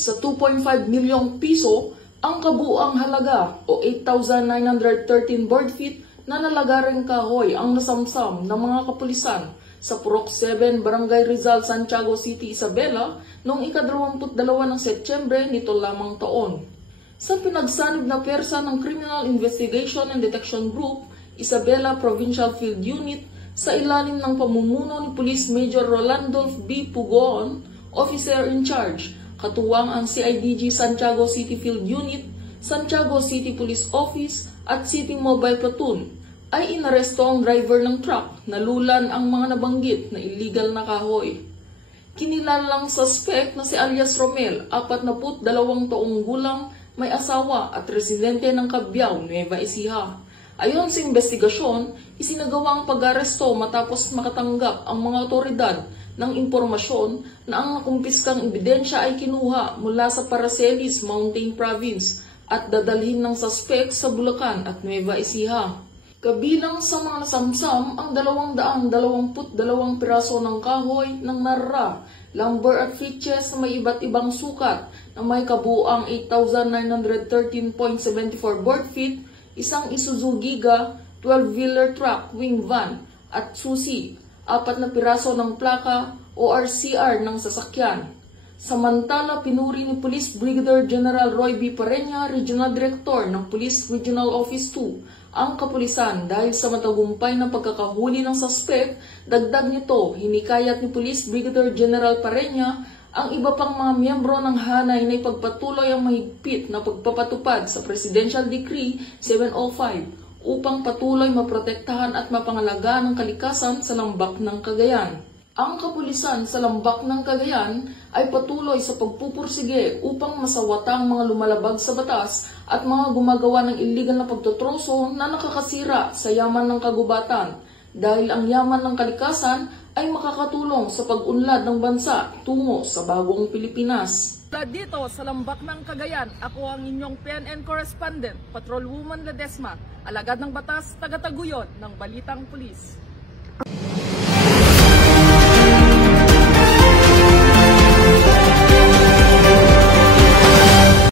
sa 2.5 milyong piso ang kabuang halaga o 8,913 board feet na nalagaring kahoy ang nasamsam ng mga kapulisan sa Purok 7, Barangay Rizal, Santiago City, Isabela noong ika-22 ng Setyembre nito lamang taon. Sa pinagsanib na pwersa ng Criminal Investigation and Detection Group, Isabela Provincial Field Unit, sa ilalim ng pamumuno ni Police Major Rolandolf B. Pugoon, Officer in Charge, katuwang ang CIDG Santiago City Field Unit, Santiago City Police Office at City Mobile Platoon, ay inaresto ang driver ng truck na lulan ang mga nabanggit na illegal na kahoy. Kinilalang suspect na si alias Romel, 42 taong gulang, may asawa at residente ng Cabiao, Nueva Ecija. Ayon sa investigasyon, isinagawa ang pag-aresto matapos makatanggap ang mga otoridad ng impormasyon na ang nakumpiskang ebidensya ay kinuha mula sa Paracelis Mountain Province at dadalhin ng suspect sa Bulacan at Nueva Ecija. Kabilang sa mga nasamsam ang 222 piraso ng kahoy ng narra, lumber at features na may iba't ibang sukat na may kabuang 8,913.74 board feet, isang Isuzu Giga 12-wheeler truck wing van at susi, 4 na piraso ng plaka o RCR ng sasakyan. Samantala, pinuri ni Police Brigadier General Roy B. Parenya, Regional Director ng Police Regional Office 2, ang kapulisan dahil sa matagumpay na pagkakahuli ng suspect. Dagdag nito, hinikayat ni Police Brigadier General Parenya ang iba pang mga miyembro ng hanay na ipagpatuloy ang mahigpit na pagpapatupad sa Presidential Decree 705 upang patuloy maprotektahan at mapangalagaan ang kalikasan sa lambak ng Cagayan. Ang kapulisan sa lambak ng Cagayan ay patuloy sa pagpupursige upang masawata ang mga lumalabag sa batas at mga gumagawa ng illegal na pagtotroso na nakakasira sa yaman ng kagubatan, dahil ang yaman ng kalikasan ay makakatulong sa pag-unlad ng bansa tungo sa bagong Pilipinas. Dito sa lambak ng Cagayan, ako ang inyong PNN correspondent, Patrolwoman Ledesma, alagad ng batas, taga-taguyod ng Balitang Pulis.